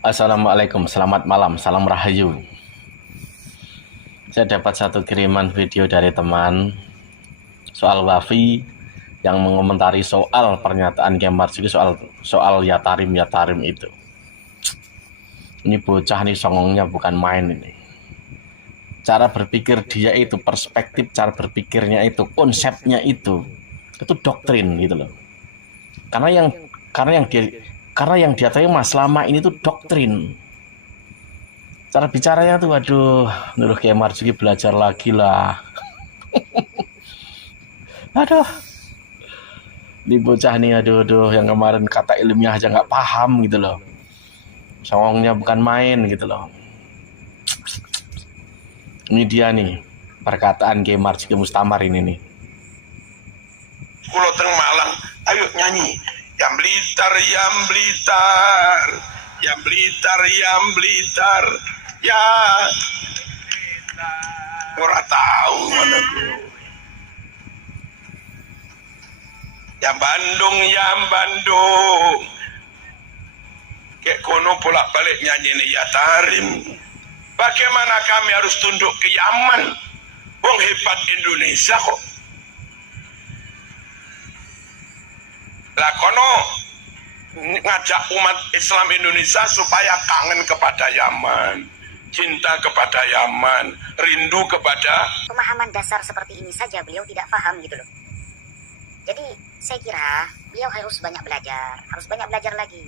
Assalamualaikum, selamat malam, salam rahayu. Saya dapat satu kiriman video dari teman soal Wafi yang mengomentari soal pernyataan Kiai Marzuki soal Yatarim itu. Ini bocah nih songongnya bukan main ini. Cara berpikir dia itu, perspektif cara berpikirnya itu, konsepnya itu doktrin gitu loh. Karena yang dia terima selama ini tuh doktrin. Cara bicaranya tuh, aduh, Nurul Kiai Marzuki belajar lagi lah. Aduh, di bocah nih, aduh, yang kemarin kata ilmiah aja nggak paham gitu loh. Songongnya bukan main gitu loh. Ini dia nih, perkataan Kiai Marzuki Mustamar ini nih. Kulo teng Malang, ayo nyanyi. Yang Blitar, yang Blitar, yang Blitar, yang Blitar, ya. Ora tahu mana gue. Yang Bandung, yang Bandung. Kayak kono bolak-balik nyanyi nih Yatarim. Bagaimana kami harus tunduk ke Yaman? Wong hebat Indonesia kok. Lah kono ngajak umat Islam Indonesia supaya kangen kepada Yaman, cinta kepada Yaman, rindu kepada pemahaman dasar seperti ini saja beliau tidak paham gitu loh. Jadi saya kira beliau harus banyak belajar lagi.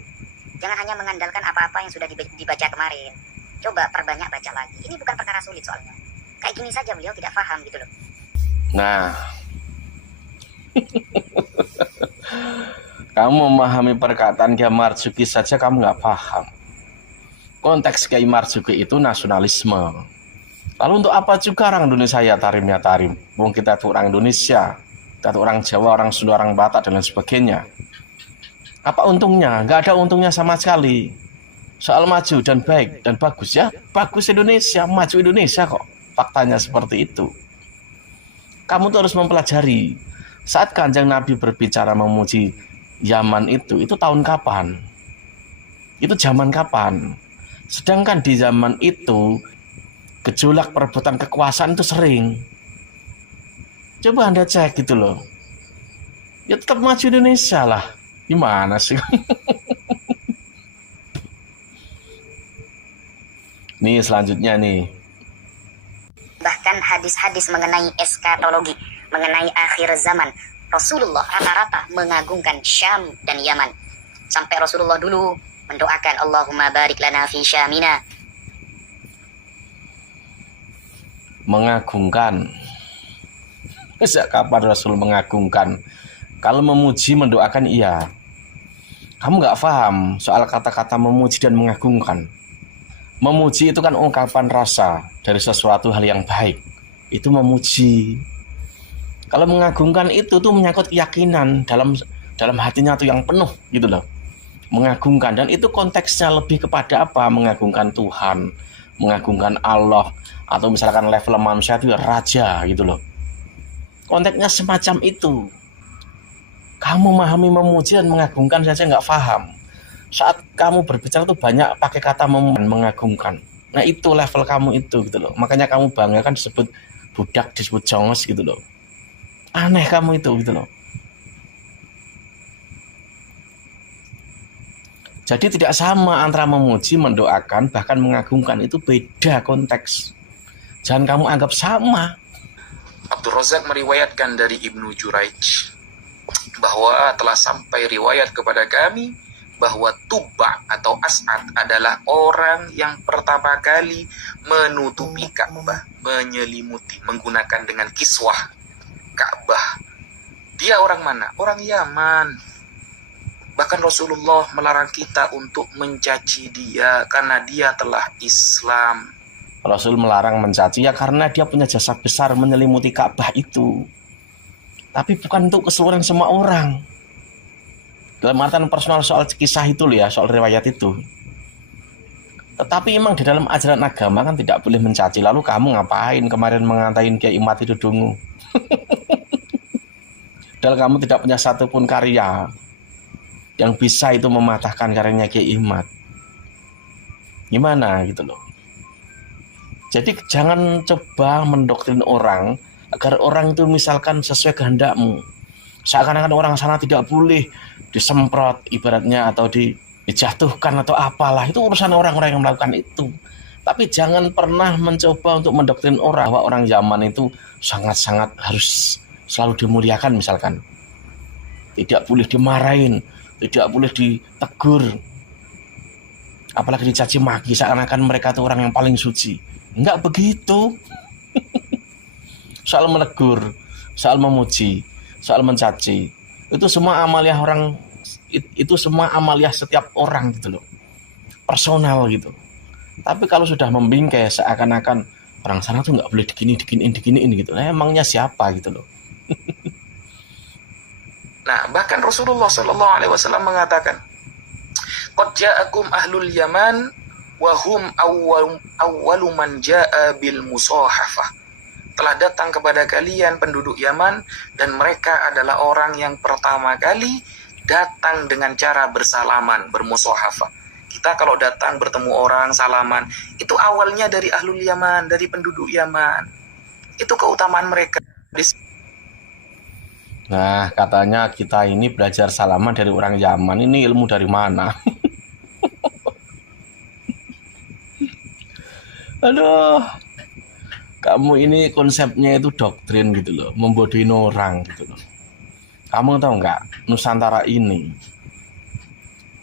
Jangan hanya mengandalkan apa-apa yang sudah dibaca kemarin. Coba perbanyak baca lagi. Ini bukan perkara sulit soalnya. Kayak gini saja beliau tidak paham gitu loh. Nah, kamu memahami perkataan Kiai Marzuki saja kamu nggak paham. Konteks Kiai Marzuki itu nasionalisme. Lalu untuk apa juga orang Indonesia Yatarim? Wong kita itu orang Indonesia, kita itu orang Jawa, orang Sunda, orang Batak dan lain sebagainya. Apa untungnya? Nggak ada untungnya sama sekali. Soal maju dan baik dan bagus ya, bagus Indonesia, maju Indonesia kok. Faktanya seperti itu. Kamu tuh harus mempelajari. Saat Kanjeng Nabi berbicara memuji Yaman itu tahun kapan? Itu zaman kapan? Sedangkan di zaman itu gejolak perebutan kekuasaan itu sering. Coba Anda cek gitu loh. Ya tetap maju Indonesia lah. Gimana sih? Nih selanjutnya nih. Bahkan hadis-hadis mengenai eskatologi, mengenai akhir zaman, Rasulullah rata-rata mengagungkan Syam dan Yaman. Sampai Rasulullah dulu mendoakan Allahumma barik lana fi Syamina. Mengagungkan. Sejak kapan Rasul mengagungkan? Kalau memuji mendoakan iya. Kamu nggak paham soal kata-kata memuji dan mengagungkan. Memuji itu kan ungkapan rasa dari sesuatu hal yang baik. Itu memuji. Kalau mengagungkan itu tuh menyangkut keyakinan dalam hatinya tuh yang penuh gitu loh. Mengagungkan, dan itu konteksnya lebih kepada apa? Mengagungkan Tuhan, mengagungkan Allah, atau misalkan level manusia itu raja gitu loh. Konteksnya semacam itu. Kamu memahami memuji dan mengagungkan saja nggak paham. Saat kamu berbicara tuh banyak pakai kata mengagungkan. Nah itu level kamu itu gitu loh. Makanya kamu bangga kan disebut budak, disebut jongos gitu loh. Aneh kamu itu gitu loh. Jadi tidak sama antara memuji, mendoakan, bahkan mengagungkan. Itu beda konteks. Jangan kamu anggap sama. Abdul Razak meriwayatkan dari Ibnu Juraij bahwa telah sampai riwayat kepada kami bahwa Tuba atau As'ad adalah orang yang pertama kali menutupi Ka'bah, menyelimuti, menggunakan dengan kiswah Ka'bah. Dia orang mana? Orang Yaman. Bahkan Rasulullah melarang kita untuk mencaci dia karena dia telah Islam. Rasul melarang mencaci ya karena dia punya jasa besar menyelimuti Ka'bah itu. Tapi bukan untuk keseluruhan semua orang. Dalam artian personal soal kisah itu loh ya, soal riwayat itu. Tetapi emang di dalam ajaran agama kan tidak boleh mencaci. Lalu kamu ngapain kemarin mengatain Kiai Imat itu dungu? Padahal kamu tidak punya satupun karya yang bisa itu mematahkan karyanya Kiai Imat. Gimana gitu loh. Jadi jangan coba mendoktrin orang agar orang itu misalkan sesuai kehendakmu. Seakan-akan orang sana tidak boleh disemprot ibaratnya atau dijatuhkan atau apalah. Itu urusan orang-orang yang melakukan itu. Tapi jangan pernah mencoba untuk mendoktrin orang bahwa orang zaman itu sangat-sangat harus selalu dimuliakan misalkan. Tidak boleh dimarahin, tidak boleh ditegur, apalagi dicaci maki seakan-akan mereka itu orang yang paling suci. Enggak begitu. Soal menegur, soal memuji, soal mencaci, itu semua amaliah orang, itu semua amaliah setiap orang gitu loh, personal gitu. Tapi kalau sudah membingkai seakan-akan orang sana tuh nggak boleh diginiin gitu, emangnya siapa gitu loh. Nah, bahkan Rasulullah Shallallahu Alaihi Wasallam mengatakan, "Qad ja'akum ahlul Yaman, wa hum awwalu man ja'a bil musahafah." Telah datang kepada kalian penduduk Yaman, dan mereka adalah orang yang pertama kali datang dengan cara bersalaman, bermusahafah. Kita kalau datang bertemu orang salaman, itu awalnya dari ahlul Yaman, dari penduduk Yaman. Itu keutamaan mereka. Nah, katanya kita ini belajar salaman dari orang Yaman. Ini ilmu dari mana? Aduh, kamu ini konsepnya itu doktrin gitu loh, membodohin orang gitu loh. Kamu tahu nggak, Nusantara ini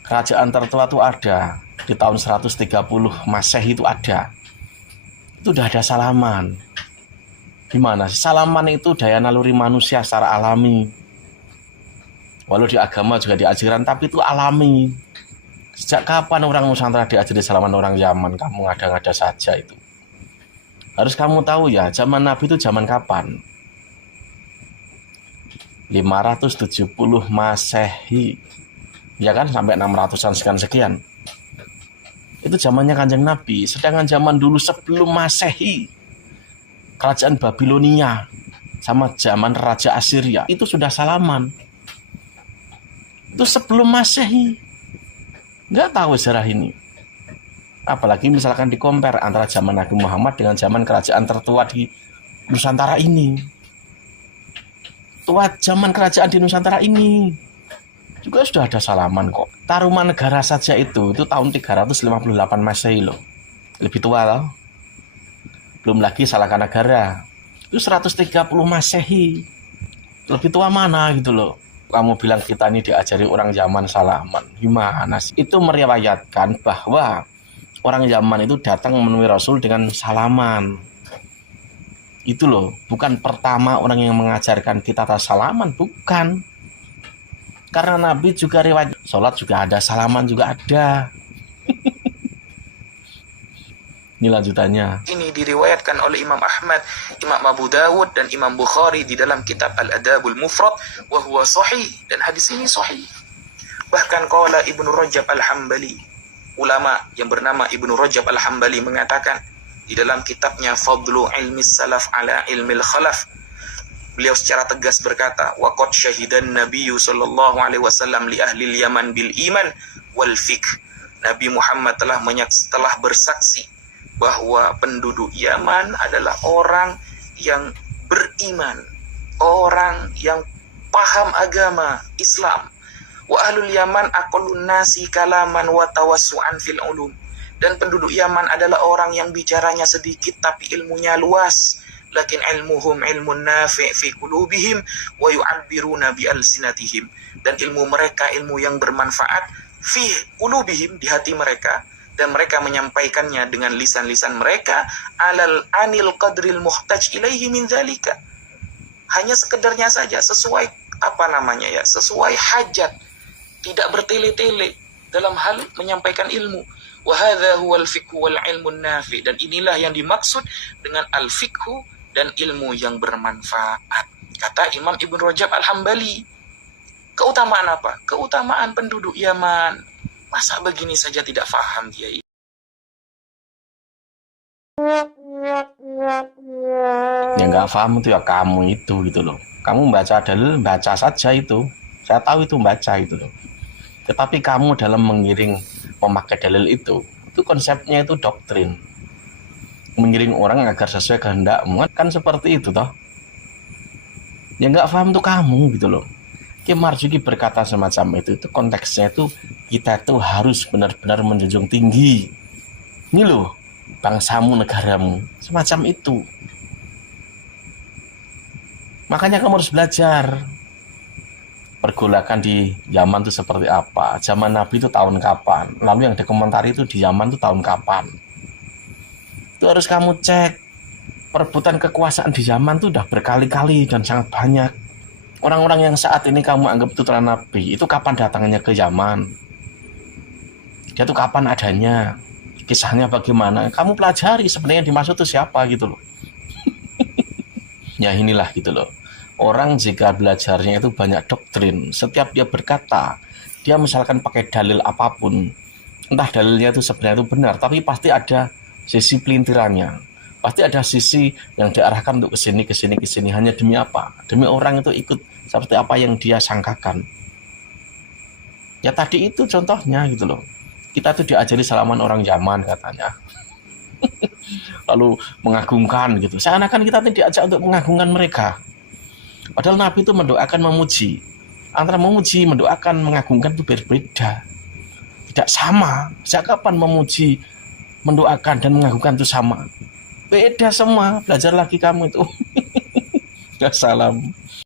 kerajaan tertua tuh ada di tahun 130 Masehi itu ada. Itu udah ada salaman. Gimana sih? Salaman itu daya naluri manusia secara alami. Walau di agama juga diajarkan, tapi itu alami. Sejak kapan orang Nusantara diajari salaman orang Yaman? Kamu ngada-ngada saja itu. Harus kamu tahu ya, zaman Nabi itu zaman kapan? 570 Masehi. Ya kan, sampai 600-an sekian. Itu zamannya Kanjeng Nabi. Sedangkan zaman dulu sebelum Masehi, kerajaan Babilonia sama zaman Raja Assyria itu sudah salaman. Itu sebelum Masehi. Nggak tahu sejarah ini. Apalagi misalkan dikompar antara zaman Nabi Muhammad dengan zaman kerajaan tertua di Nusantara ini. Tua zaman kerajaan di Nusantara ini juga sudah ada salaman kok. Tarumanegara saja itu tahun 358 Masehi loh. Lebih tua loh. Belum lagi Salakanagara. Itu 130 Masehi. Lebih tua mana gitu loh. Kamu bilang kita ini diajari orang zaman salaman. Gimana sih? Itu meriwayatkan bahwa orang zaman itu datang menemui Rasul dengan salaman. Itu loh. Bukan pertama orang yang mengajarkan kita salaman. Bukan. Karena Nabi juga riwayat. Sholat juga ada. Salaman juga ada. Ini lanjutannya. Ini diriwayatkan oleh Imam Ahmad, Imam Abu Dawud, dan Imam Bukhari di dalam kitab Al-Adabul Mufrad, wa huwa sahih, dan hadis ini sahih. Bahkan qala Ibnu Rajab Al-Hambali, ulama yang bernama Ibnu Rajab Al-Hambali mengatakan di dalam kitabnya Fadlu Ilmi Salaf ala Ilmil Khalaf, beliau secara tegas berkata, wa qad syahidan Nabiyyu sallallahu alaihi wasallam li ahli Yaman bil iman wal fiqh. Nabi Muhammad telah bersaksi bahwa penduduk Yaman adalah orang yang beriman, orang yang paham agama Islam. Wa ahlul Yaman aqallun nasi kalaman wa tawassu'an fil ulum. Dan penduduk Yaman adalah orang yang bicaranya sedikit tapi ilmunya luas. Lakin ilmuhum ilmun nafi' fi qulubihim wa yu'abbiruna bi alsinatihim. Dan ilmu mereka ilmu yang bermanfaat fi qulubihim, di hati mereka, dan mereka menyampaikannya dengan lisan-lisan mereka anil qadril muhtaj ilaihi min dzalika. Hanya sekedarnya saja, sesuai sesuai hajat, tidak bertele-tele dalam hal menyampaikan ilmu. Wa hadza huwal fiqhu wal ilmun nafi, dan inilah yang dimaksud dengan al fiqhu dan ilmu yang bermanfaat. Kata Imam Ibnu Rajab Al-Hambali. Keutamaan apa? Keutamaan penduduk Yaman. Masa begini saja tidak paham dia? Ya nggak paham itu ya kamu itu gitu loh. Kamu baca dalil, baca saja itu. Saya tahu itu baca itu loh. Tetapi kamu dalam mengiring memakai dalil itu Itu konsepnya itu doktrin. Mengiring orang agar sesuai kehendakmu. Kan seperti itu toh. Ya nggak paham tuh kamu gitu loh. Ki Marzuki berkata semacam itu konteksnya itu kita tuh harus benar-benar menjunjung tinggi. Ini loh, bangsamu, negaramu. Semacam itu. Makanya kamu harus belajar. Pergolakan di Yaman itu seperti apa. Zaman Nabi itu tahun kapan. Lalu yang dikomentari itu di Yaman itu tahun kapan. Itu harus kamu cek. Perebutan kekuasaan di zaman itu udah berkali-kali dan sangat banyak. Orang-orang yang saat ini kamu anggap putra Nabi, itu kapan datangnya ke Yaman? Dia tuh kapan adanya? Kisahnya bagaimana? Kamu pelajari sebenarnya yang dimaksud itu siapa gitu loh. Ya inilah gitu loh. Orang jika belajarnya itu banyak doktrin. Setiap dia berkata, dia misalkan pakai dalil apapun. Entah dalilnya itu sebenarnya itu benar, tapi pasti ada sisi pelintirannya, pasti ada sisi yang diarahkan untuk kesini. Hanya demi apa? Demi orang itu ikut seperti apa yang dia sangkakan. Ya tadi itu contohnya gitu loh. Kita tuh diajari salaman orang Yaman katanya. Lalu mengagungkan gitu. Seakan-akan kita tuh diajak untuk mengagungkan mereka. Padahal Nabi itu mendoakan memuji. Antara memuji, mendoakan, mengagungkan itu berbeda. Tidak sama. Sejak kapan memuji, mendoakan dan mengagungkan itu sama? Beda semua. Belajar lagi kamu itu. Ya salam.